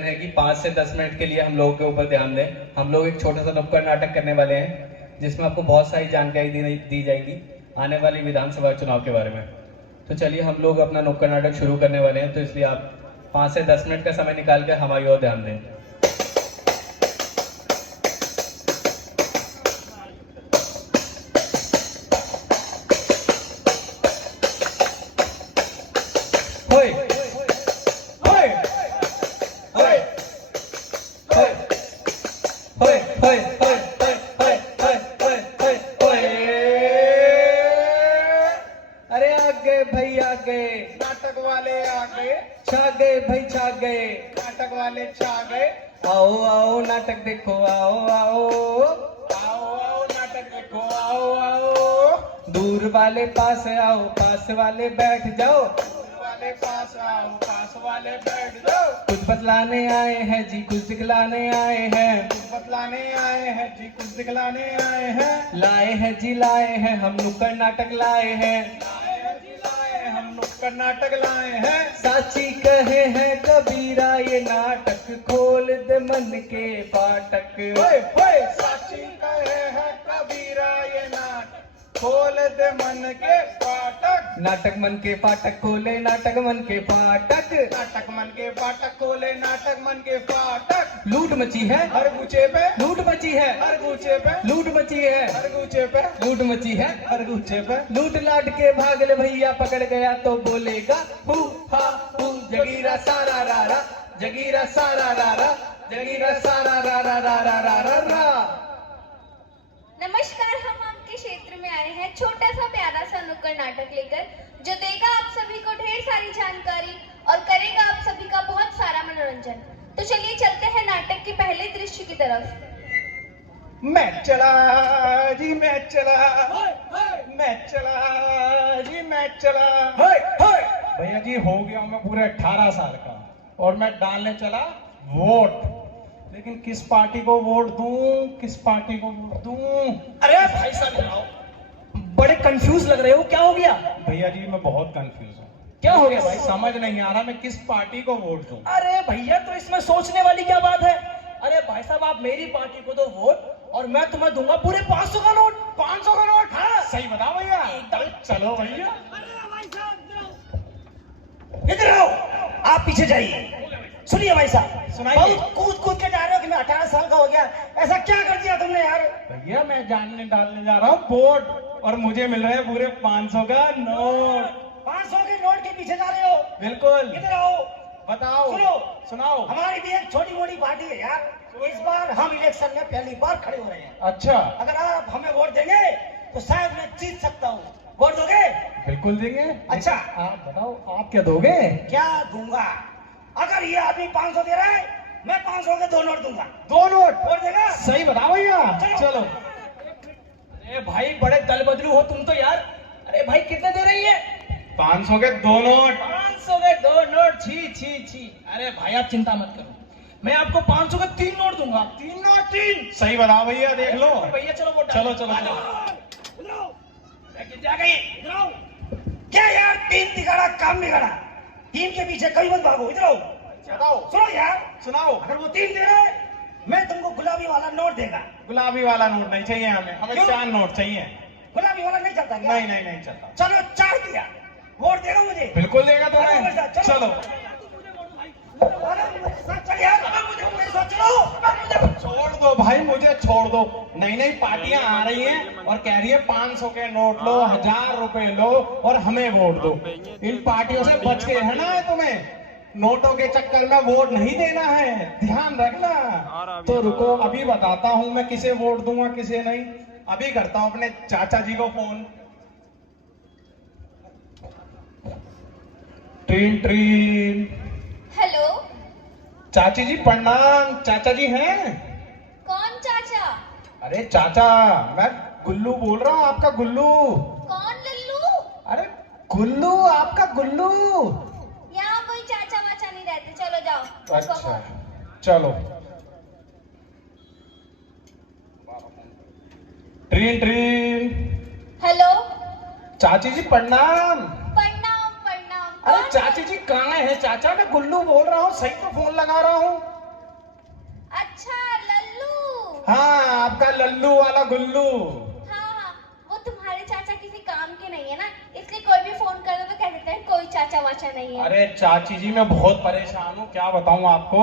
है कि 5 से 10 मिनट के लिए हम लोगों के ऊपर ध्यान दें। हम लोग एक छोटा सा नुक्कड़ नाटक करने वाले हैं जिसमें आपको बहुत सारी जानकारी दी जाएगी आने वाली विधानसभा चुनाव के बारे में। तो चलिए हम लोग अपना नुक्कड़ नाटक शुरू करने वाले हैं, तो इसलिए आप 5 से 10 मिनट का समय निकाल कर हमारी ओर ध्यान दें। अरे आ गए भाई आ गए, नाटक वाले आ गए, छा गए भाई छा गए। नाटक वाले छा गए। आओ आओ नाटक देखो, आओ आओ आओ आओ नाटक देखो, आओ आओ। दूर वाले पास आओ, पास वाले बैठ जाओ। दूर वाले पास आओ, पास वाले बैठ जाओ। कुछ बतलाने आए हैं जी, कुछ दिखलाने आए हैं। कुछ बतलाने आए हैं जी, कुछ दिखलाने आए हैं। लाए हैं जी लाए हैं, हम नुक्कड़ नाटक लाए हैं। लाए हैं जी लाए हैं, हम नुक्कड़ नाटक लाए हैं। साची कहे हैं कबीरा, ये नाटक खोल दे मन के फाटक। होए होए, साची कहे हैं कबीरा, ये नाटक खोल दे मन के फाटक। नाटक मन के फाटक खोले, नाटक मन के फाटक। नाटक मन के फाटक खोले, नाटक मन के फाटक। लूट मची है, हर गूचे पे, लूट मची है, हर गूचे पे, लूट मची है, हर गूचे पे, लूट मची है। हर गूचे पे। लूट लाट के भाग ले भैया, पकड़ गया तो बोलेगा हू हा हू। जगीरा सारा रारा, जगीरा सारा रारा, जगीरा सारा रारा रारा रारा रा। नमस्कार, हम आपके क्षेत्र में आए हैं छोटा सा प्यारा सा नुक्कड़ नाटक लेकर, जो देगा आप सभी को ढेर सारी जानकारी और करेगा आप सभी का बहुत सारा मनोरंजन। तो चलिए चलते हैं नाटक के पहले दृश्य की तरफ। मैं चला जी, मैं चला, मैं चला जी, मैं चला। भैया जी हो गया मैं पूरे 18 साल का और मैं डालने चला वोट, लेकिन किस पार्टी को वोट दूं, किस पार्टी को वोट दूं? अरे भाई साहब आओ, बड़े कंफ्यूज लग रहे हो, क्या हो गया? भैया जी मैं बहुत कंफ्यूज हूँ। क्या हो गया भाई? समझ नहीं आ रहा मैं किस पार्टी को वोट दूं। अरे भैया तो इसमें सोचने वाली क्या बात है? अरे भाई साहब आप मेरी पार्टी को दो वोट और मैं तुम्हें दूंगा पूरे 500 का नोट। 500 का नोट? हाँ। सही बताओ भैया। एकदम। चलो भैया। इधर आओ, आप पीछे जाइए। सुनिए भाई साहब, सुनाइए। बहुत कूद कूद के जा रहे हो कि मैं 18 साल का हो गया, ऐसा क्या कर दिया तुमने यार? भैया मैं डालने जा रहा हूँ वोट और मुझे मिल रहे हैं पूरे 500 का नोट। 500 के नोट के पीछे जा रहे हो? बिल्कुल। इधर आओ, बताओ। सुनो, सुनाओ। हमारी भी एक छोटी मोटी पार्टी है यार। इस बार हम इलेक्शन में पहली बार खड़े हो रहे हैं। अच्छा, अगर आप हमें वोट देंगे तो शायद मैं जीत सकता हूँ। वोट दोगे? बिल्कुल देंगे। अच्छा। आप बताओ आप क्या दोगे? क्या दूंगा? अगर ये आदमी 500 दे रहा है, मैं 500 के 2 नोट दूंगा। 2 नोट? वोट देगा? सही बताओ भैया। चलो। चलो। अरे भाई बड़े दल बदलू हो तुम तो यार। अरे भाई कितने दे रही है? 500 के 2 नोट। 500 के 2 नोट? छी छी छी। अरे भाई आप चिंता मत करो, मैं आपको 500 के 3 नोट दूंगा। 3 नोट? 3। सही बताओ भैया, देख लो। भैया चलो वोट चलो चलो आ चलो। जाओ। इधर आओ। जा गई। इधर आओ। क्या यार, टीम बिगड़ा काम बिगड़ा। टीम के पीछे कहीं मत भागो, इधर आओ। बताओ। सुनो यार, सुनाओ। अगर वो 3 दे रहे हैं, मैं तुमको गुलाबी वाला नोट देगा। गुलाबी वाला नोट नहीं चाहिए हमें क्यों? 4 नोट चाहिए। गुलाबी वाला नहीं चलता क्या? नहीं नहीं नहीं चलता। चलो 4 दिया, वोट देगा मुझे? बिल्कुल देगा तो अरे मेरे साथ चलो। चलो। अरे मेरे साथ चल यार, मेरे साथ चलो। छोड़ दो भाई, मुझे छोड़ दो। नई नई पार्टियां आ रही हैं और कह रही है 500 के नोट लो, 1000 रुपए लो और हमें वोट दो। इन पार्टियों से बच के रहना है तुम्हें। नोटों के चक्कर में वोट नहीं देना है, ध्यान रखना। तो रुको, अभी बताता हूं मैं किसे वोट दूंगा किसे नहीं। अभी करता हूं अपने चाचा जी को फोन। ट्रीन ट्रीन। हेलो, चाची जी प्रणाम। चाचा जी हैं? कौन चाचा? अरे चाचा, मैं गुल्लू बोल रहा हूँ, आपका गुल्लू। कौन लल्लू? अरे गुल्लू, आपका गुल्लू। यहाँ कोई चाचा वाचा नहीं रहते, चलो जाओ। अच्छा चलो। ट्रीन ट्रीन। हेलो, चाची जी प्रणाम। प्रणाम प्रणाम। अरे चाची जी कहाँ है चाचा? मैं गुल्लू बोल रहा हूँ, सही तो फोन लगा रहा हूँ। अच्छा लल्लू। हाँ, आपका लल्लू वाला गुल्लू। हाँ हाँ, वो तुम्हारे चाचा किसी काम के नहीं है ना, इसलिए कोई भी फोन कर दो तो कह देते हैं कोई चाचा वाचा नहीं है। अरे चाची जी मैं बहुत परेशान हूँ, क्या बताऊँ आपको।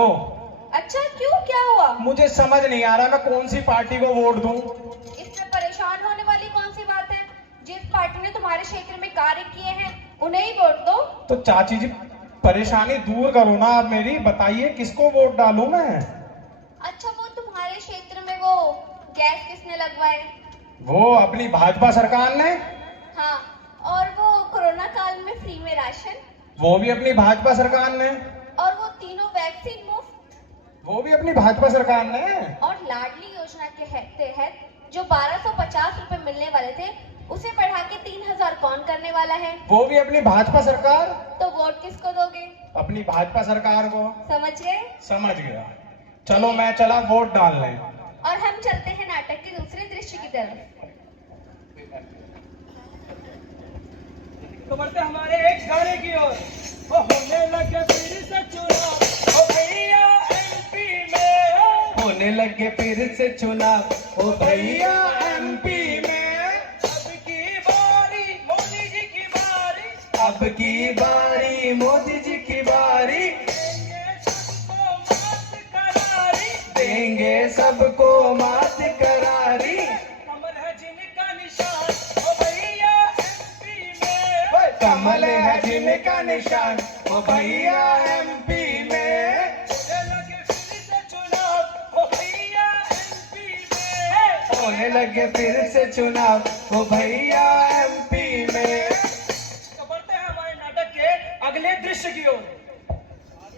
अच्छा क्यों, क्या हुआ? मुझे समझ नहीं आ रहा मैं कौन सी पार्टी को वोट दूं। इसमें परेशान होने वाली कौन सी बात है? जिस पार्टी ने तुम्हारे क्षेत्र में कार्य किए हैं उन्हें ही वोट दो। तो चाची जी परेशानी दूर करो ना आप मेरी, बताइए किसको वोट डालूं मैं। अच्छा वो तुम्हारे क्षेत्र में वो गैस किसने लगवाए? वो अपनी भाजपा सरकार ने। हाँ, और वो कोरोना काल में फ्री में राशन, वो भी अपनी भाजपा सरकार ने। और वो तीनों वैक्सीन मुफ्त, वो भी अपनी भाजपा सरकार ने। और लाडली योजना के तहत जो 1250 रुपए मिलने वाले थे उसे बढ़ा के 3000 कौन करने वाला है? वो भी अपनी भाजपा सरकार। तो वोट किसको दोगे? अपनी भाजपा सरकार को। समझ गए? समझ गया। चलो मैं चला वोट डालने। और हम चलते हैं नाटक के दूसरे दृश्य की तरफ। तो बढ़ते हमारे एक गाने की ओर। वो होने लगे फिर से चुनाव, ओ भैया एमपी में। होने लगे फिर से चुनाव, ओ भैया एमपी में। अब की बारी मोदी जी की बारी, अब की बारी मोदी जी की बारी, देंगे सबको मात करारी। देंगे सबको मात करारी। कमल है जिनका निशान, ओ भैया एमपी में। कमल है जिनका निशान, ओ भैया एमपी में। होने लगे फिर से चुनाव, ओ भैया एमपी में। होने लगे फिर से चुनाव, ओ भैया एमपी में। तो बढ़ते हैं हमारे नाटक के अगले दृश्य की ओर।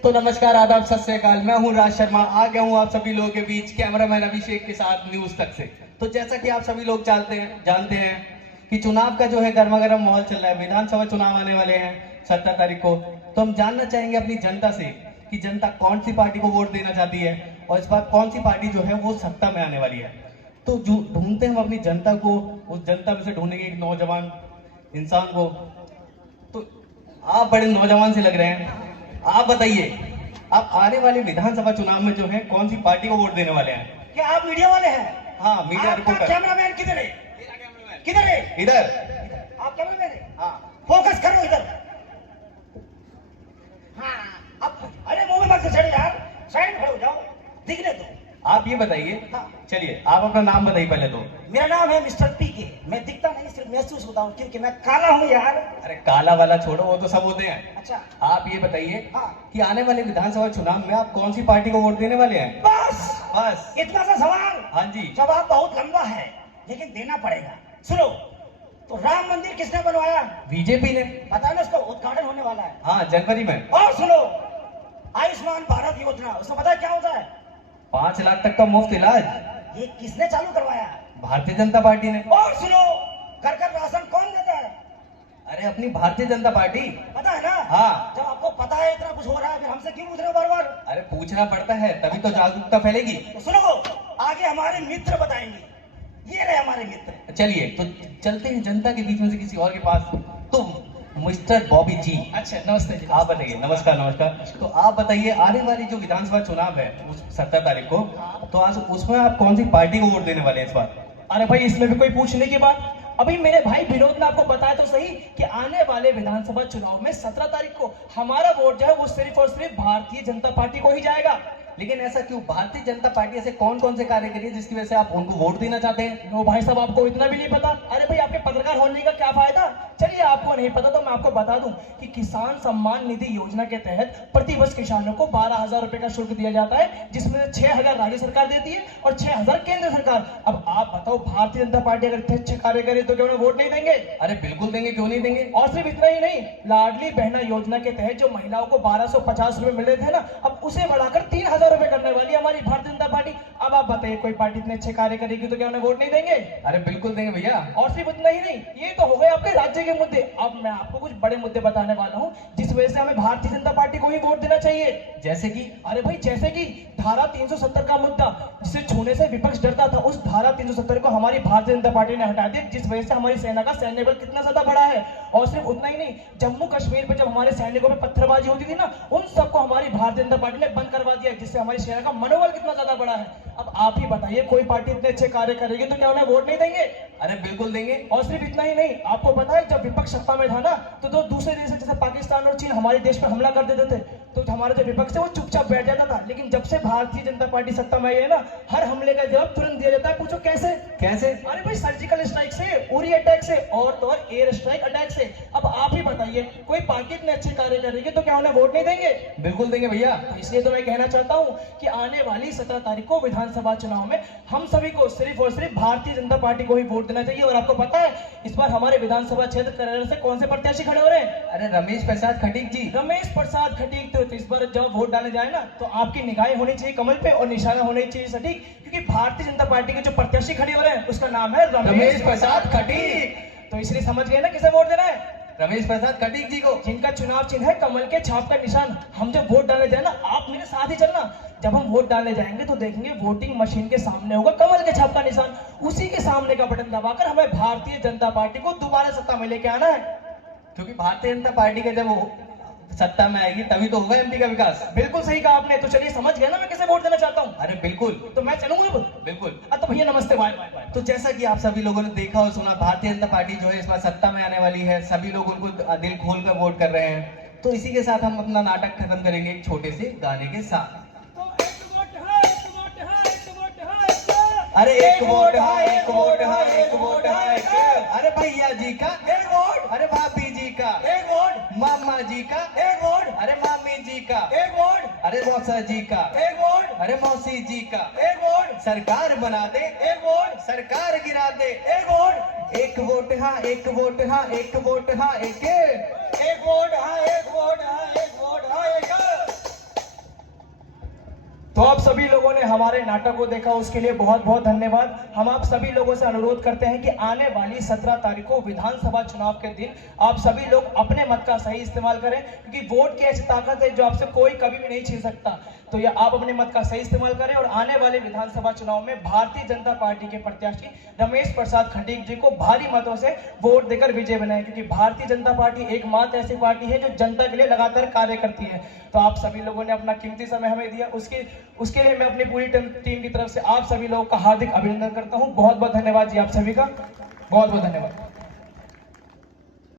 तो नमस्कार, आदाब, सत श्री अकाल। मैं हूं राज शर्मा, आ गया हूं आप सभी लोगों के बीच कैमरामैन अभिषेक के साथ न्यूज तक से। तो जैसा कि आप सभी लोग जानते हैं कि चुनाव का जो है गर्मा गर्म माहौल चल रहा है। विधानसभा चुनाव आने वाले हैं 17 तारीख को। तो हम जानना चाहेंगे अपनी जनता से कि जनता कौन सी पार्टी को वोट देना चाहती है और इस बार कौन सी पार्टी जो है वो सत्ता में आने वाली है। तो ढूंढते हैं हम अपनी जनता को, उस जनता में से ढूंढेंगे एक नौजवान इंसान को। तो आप बड़े नौजवान से लग रहे हैं, आप बताइए आप आने वाले विधानसभा चुनाव में जो है कौन सी पार्टी को वोट देने वाले हैं? क्या आप मीडिया वाले हैं? हाँ, मीडिया आपका रिपोर्टर। कैमरामैन किधर है? किधर है? इधर। आप कैमरामैन है? हाँ, फोकस करो इधर। हाँ, अब अरे मुंह में मत चढ़े यार, साइड में खड़े हो जाओ, दिखने दो। आप ये बताइए, हाँ। चलिए आप अपना नाम बताइए पहले तो। मेरा नाम है मिस्टर पी के। मैं दिखता नहीं, सिर्फ महसूस होता हूँ क्योंकि मैं काला हूँ यार। अरे काला वाला छोड़ो, वो तो सब होते हैं। अच्छा, आप ये बताइए हाँ। कि आने वाले विधानसभा चुनाव में आप कौन सी पार्टी को वोट देने वाले हैं? बस बस। इतना सा सवाल? हाँ जी। जवाब बहुत लंबा है लेकिन देना पड़ेगा। सुनो, तो राम मंदिर किसने बनवाया? बीजेपी ने। पता है ना, उसका उद्घाटन होने वाला है। हाँ, जनवरी में। और सुनो, आयुष्मान भारत योजना, उसमें पता है क्या होता है? 5 लाख तक का मुफ्त इलाज ये किसने चालू करवाया? भारतीय जनता पार्टी ने। और सुनो, घर घर राशन कौन देता है? अरे अपनी भारतीय जनता पार्टी। पता है ना? हाँ। जब आपको पता है इतना कुछ हो रहा है फिर हमसे क्यों पूछ रहे हो बार बार? अरे पूछना पड़ता है, तभी तो जागरूकता फैलेगी। तो सुनो, आगे हमारे मित्र बताएंगे। ये रहे हमारे मित्र। चलिए तो चलते हैं जनता के बीच में से किसी और के पास। तो मिस्टर बॉबी जी, अच्छा, नमस्ते जी। आप बताइए। नमस्कार नमस्कार। तो आप बताइए आने वाली जो विधानसभा चुनाव है उस 17 तारीख को, तो आज उसमें आप कौन सी पार्टी को वोट देने वाले हैं इस बार? अरे भाई इसमें भी कोई पूछने की बात? अभी मेरे भाई विनोद ने आपको बताया तो सही कि आने वाले विधानसभा चुनाव में 17 तारीख को हमारा वोट जो है वो सिर्फ और सिर्फ भारतीय जनता पार्टी को ही जाएगा। लेकिन ऐसा क्यों? भारतीय जनता पार्टी ऐसे कौन कौन से कार्य करी है जिसकी वजह से आप उनको वोट देना चाहते हैं? नो भाई साहब, आपको इतना भी नहीं पता? अरे भाई आपके पत्रकार होने का क्या फायदा? चलिए आपको नहीं पता तो मैं आपको बता दूं कि किसान सम्मान निधि योजना के तहत प्रतिवर्ष किसानों को 12,000 रुपए का शुल्क दिया जाता है, जिसमें 6,000 राज्य सरकार देती है और 6,000 केंद्र सरकार। अब आप बताओ, भारतीय जनता पार्टी अगर इतने अच्छे कार्य करे तो क्यों वोट नहीं देंगे? अरे बिल्कुल देंगे, क्यों नहीं देंगे। और सिर्फ इतना ही नहीं, लाडली बहना योजना के तहत जो महिलाओं को 1250 रुपए मिल रहे थे ना, अब उसे बढ़ाकर 3,000 रुपए करने वाली हमारी भारतीय जनता जनता पार्टी। अब आप बताइए, कोई पार्टी इतने अच्छे कार्य करेगी तो क्या उन्हें वोट नहीं देंगे? अरे बिल्कुल देंगे भैया। और सिर्फ उतना ही नहीं, ये तो हो गए आपके राज्य के मुद्दे। अब मैं आपको कुछ बड़े मुद्दे बताने वाला हूँ जिस वजह से हमें भारतीय जनता पार्टी को ही वोट देना चाहिए। जैसे कि अरे भाई, जैसे कि धारा 370 का मुद्दा, जिसे छूने से विपक्ष डरता था, उस धारा 370 को हमारी भारतीय जनता पार्टी ने हटा दिया, जिस वजह से हमारी सेना का सैन्य बल कितना ज्यादा बढ़ा है। और सिर्फ उतना ही नहीं, जम्मू कश्मीर पे जब हमारे सैनिकों पे पत्थरबाजी होती थी ना, उन सबको हमारी भारतीय जनता पार्टी ने बंद करवा दिया, जिससे हमारी सेना का मनोबल कितना ज्यादा बढ़ा है। अब आप ही बताइए, कोई पार्टी इतने अच्छे कार्य करेगी तो क्या उन्हें वोट नहीं देंगे? अरे बिल्कुल देंगे। और सिर्फ इतना ही नहीं, आपको पता है जब विपक्ष सत्ता में था ना, तो जो दूसरे देश जैसे पाकिस्तान और चीन हमारे देश पे हमला कर देते थे, तो हमारा जो विपक्ष है वो चुपचाप बैठ जाता था। लेकिन जब से भारतीय जनता पार्टी सत्ता में आई है ना, हर हमले का जवाब तुरंत दिया जाता है। पूछो कैसे? कैसे? अरे भाई, सर्जिकल स्ट्राइक से, उरी अटैक से, और तो और एयर स्ट्राइक अटैक से। अब आप ही बताइए, कोई पार्टी इतने अच्छे कार्य करेगी तो क्या उन्हें वोट नहीं देंगे? बिल्कुल देंगे भैया। तो इसलिए तो मैं कहना चाहता हूँ कि आने वाली 17 तारीख को विधानसभा चुनाव में हम सभी को सिर्फ और सिर्फ भारतीय जनता पार्टी को ही वोट देना चाहिए। और आपको पता है इस बार हमारे विधानसभा क्षेत्र करेला से कौन से प्रत्याशी खड़े हो रहे हैं? अरे रमेश प्रसाद खटीक जी। रमेश प्रसाद खटीक। तो इस बार जब वोट डाले जाए ना, तो आपकी निगाहें होनी चाहिए कमल पे और निशाना होनी चाहिए सटीक, क्योंकि भारतीय जनता पार्टी के जो प्रत्याशी खड़े हो रहे हैं उसका नाम है रमेश प्रसाद खटीक। तो इसलिए समझ गए ना किसे वोट देना है? रमेश प्रसाद खटीक जी को, जिनका चुनाव चिन्ह है कमल के छाप का निशान। हम जब वोट डालने जाए ना, आप मेरे साथ ही चलना। जब हम वोट डालने जाएंगे तो देखेंगे वोटिंग मशीन के सामने होगा कमल के छाप का निशान। उसी के सामने का बटन दबाकर हमें भारतीय जनता पार्टी को दोबारा सत्ता में लेके आना है। क्योंकि भारतीय जनता पार्टी का जब वो सत्ता में आएगी तभी तो होगा एमपी का विकास। बिल्कुल सही कहा आपने। तो चलिए, समझ गए ना मैं किसे वोट देना चाहता हूँ? अरे बिल्कुल। तो मैं चलूंगा अब। बिल्कुल। तो भैया नमस्ते, बाय बाय बाय। तो जैसा कि आप सभी लोगों ने देखा और सुना, भारतीय जनता पार्टी जो है इस बार सत्ता में आने वाली है। सभी लोग उनको दिल खोल कर वोट कर रहे हैं। तो इसी के साथ हम अपना नाटक खत्म करेंगे एक छोटे से गाने के साथ। तो एक वोट है, एक वोट है, एक वोट है, एक। अरे एक वोट है, एक वोट है, एक वोट है, एक। अरे भैया जी का एक वोट, अरे भाभी जी का एक वोट, मामा जी का एक वोट, अरे मामी जी का एक वोट, अरे मौसा जी का एक वोट, अरे मौसी जी का एक वोट। सरकार बना दे एक वोट, सरकार गिरा दे एक वोट। एक वोट हाँ, एक वोट हाँ, एक वोट हाँ, एक। एक वोट है, एक वोट है, एक वोट है, एक। तो आप सभी लोगों ने हमारे नाटक को देखा, उसके लिए बहुत बहुत धन्यवाद। हम आप सभी लोगों से अनुरोध करते हैं कि आने वाली 17 तारीख को विधानसभा चुनाव के दिन आप सभी लोग अपने मत का सही इस्तेमाल करें, क्योंकि वोट की ऐसी ताकत है जो आपसे कोई कभी भी नहीं छीन सकता। तो ये आप अपने मत का सही इस्तेमाल करें और आने वाले विधानसभा चुनाव में भारतीय जनता पार्टी के प्रत्याशी रमेश प्रसाद खटीक जी को भारी मतों से वोट देकर विजय बनाएं, क्योंकि भारतीय जनता पार्टी एकमात्र ऐसी पार्टी है जो जनता के लिए लगातार कार्य करती है। तो आप सभी लोगों ने अपना कीमती समय हमें दिया, उसके लिए मैं अपनी पूरी टीम की तरफ से आप सभी लोगों का हार्दिक अभिनंदन करता हूं। बहुत बहुत धन्यवाद जी आप सभी का, बहुत बहुत धन्यवाद।